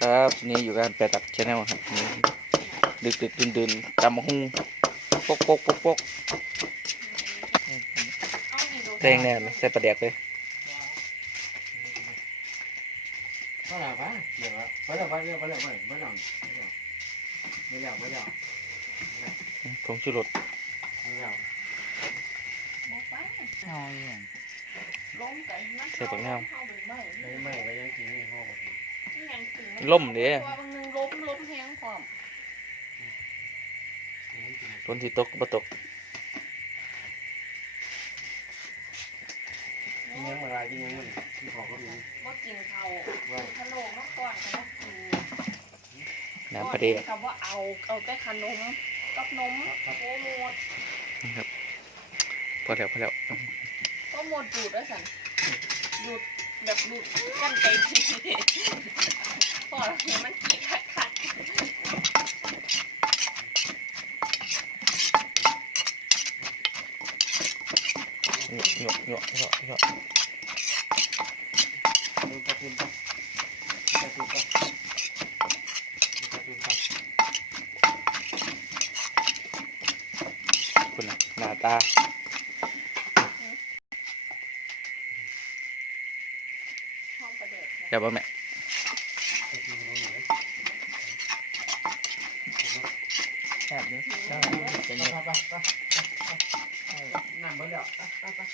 ครับ นี่อยู่กันแปดตักชาแนลครับดึกดึกดื่นดื่นๆตำมะฮุ่งปกปกปกปกแดงแน่เลยใส่ปลาแดกเลยก็แล้วปะเดี๋ยวไปแล้วไปแล้วไปแล้วไปแล้วไปแล้วไปแล้วไปแล้วผงชูรสไปแล้วเอาอย่างใส่ปักแนวไม่ไม่ไปยังกินนี่ห้อง ล่มเด้ ตัวบางนึงล้มล้มแห้งพร้อมฝนที่ตกบ่ตกกินยังมาลายกินยังมันที่ขอก็มีบ่กินเขาวว่าขนมมาก่อนก็บ่กินน้ำปลาแดกก็บ่เอาเอาแต่ขนมกับนมโอ้หมดนะครับพอแล้วพอแล้วก็หมดดูดแล้วสันดูด แบบดูดกันไกพอแล้วเห็นมันขี้คัดคัดหยกหยกหยกหยกดูกระตุนปะกระตุนปะกระตุนปะคุณนะหน้าตา ห้องประ เด็กอย่าบ่แม่แอบเด้อเป็นปะปน้ำเบอร์แล้วปะปะปะ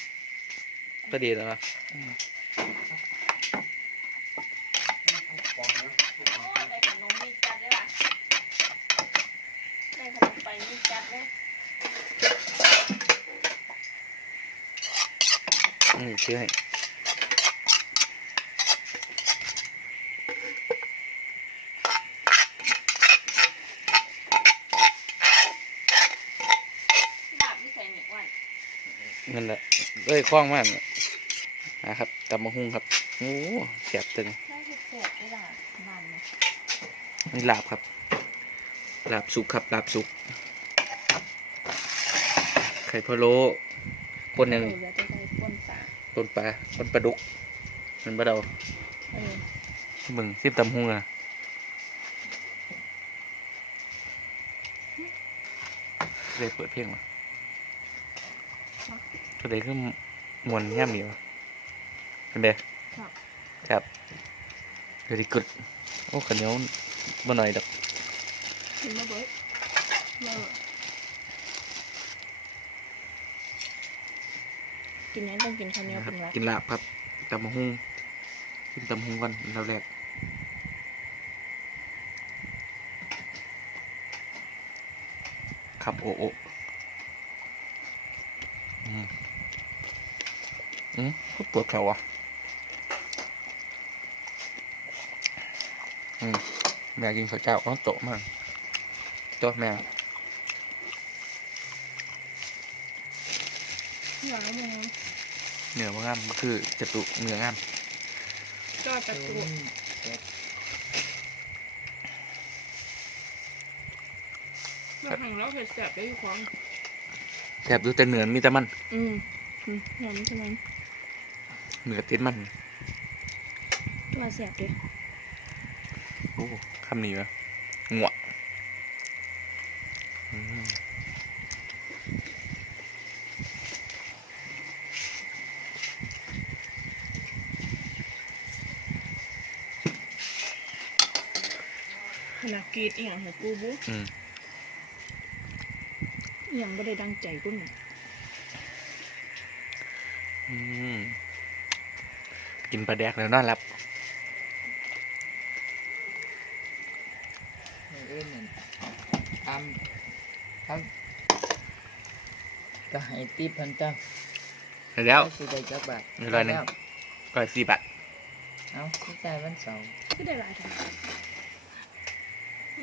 ก็ดีแล้วนะปอกนะโอ้ได้ขนมเลยว่ะได้ขนมไปมีจัดเลยนี่ชื่อให้ บาปที่ใส่เนี่ยวัน เงินละเอ้ยคล้องมากเนี่ยนะครับตำมะฮุ่งครับโอ้แซ่บตึงน่าจะแสบได้ล่ะมันนะนี่ลาบครับลาบสุกครับลาบสุกไข่พะโล้ปนยังเออแล้วจะได้ป้นตาปนปลาปนปลาดุกมันปลาเดาเออมึงซิมตำฮุ่งอะเลยเปิดเพลงมา ตัวเด็กคือมวนย่ำเหนียวเป็นเด็กครับเดี๋ยวดีกึดโอ้ขันเหนียวบ่หน่อยดอกกินมาเบิดมากินนี้ต้องกินข้าวเหนียวนะครับเป็นรักกินลาบครับตำมะฮุ่งกินตำมะฮุ่งก่อนเราแรกครับโอ้โอ้อืม อืมก็ปวดเข่าอะอืมแม่กินข้าวเจ้าก็โตะมากโตัวแม่หวานมองเนื้อมันงามมันคือจตุเนื้องามก็ตะกรุดเราหั่งแล้วเผ็ดแสบได้อยู่ของแสบดูแต่เนื้อมีแต่มัน อืมอืมหอมใช่ไห มเนื้อติดมันว่าแสบดิโอ้คำนี้วะงัวอืมขนาดกรีดอีหยังให้กูบุอืมอีหยังไม่ได้ดังใจกูหนิอืม กินปลาแดกแล้วนอนหลับเอ้ยนั่นทำครับก็ให้ติปพันเจ้าแล้วสิได้จักบาทร้อยหนึ่งก็สี่บาทเอาที่จ่ายวันเสาร์ก็ได้หลายทาง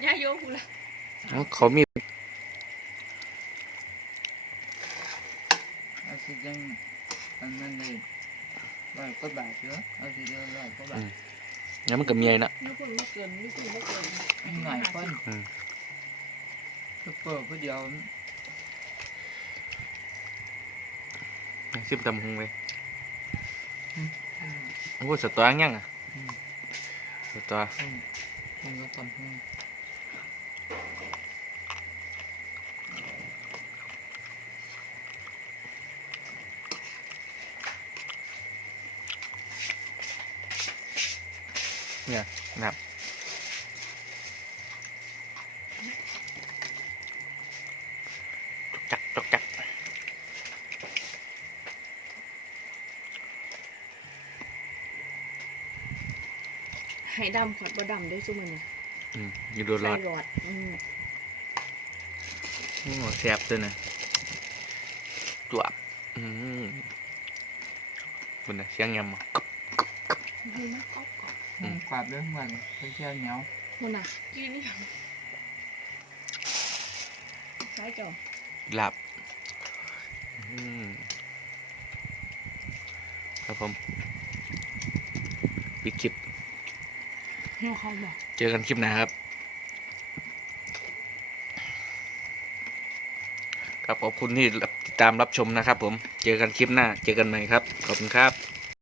ยาโยกูละเอ้าเขามีเอาสิจังอันนั้นเลย ร้อยกว่าบาทเยอะเอาสิเดียวร้อยกว่าบาทงั้นมันก็มีไอ้นะนี่คนไม่เกินนี่คนไม่เกินหน่อยคนอืมทุกเปิดผู้เดียวซิมตำหงเลยโอ้สตอยังยังอะสตออืมมันก็ตอนนี้ เนี่ยนะครับจกจักจกจักให้ดำขอดบ่ดำได้ซุมันนี่อืมอยู่โดนรไส้อดรอดอืมโอ้แซ่บด้วยนะจวบอืมคุณนะเสียงยำอะเฮ้ยมากกรอบกรอบอืม ขวาดด้วยเหมือนเป็นแค่เหนียวมันอะกินนี่ยังใช่จ้ะหลับอืมครับผมปิดคลิปเหี่ยวเขาบอกเจอกันคลิปหน้าครับ ครับขอบคุณที่ติดตามรับชมนะครับผม เจอกันคลิปหน้า เจอกันใหม่ครับ ขอบคุณครับ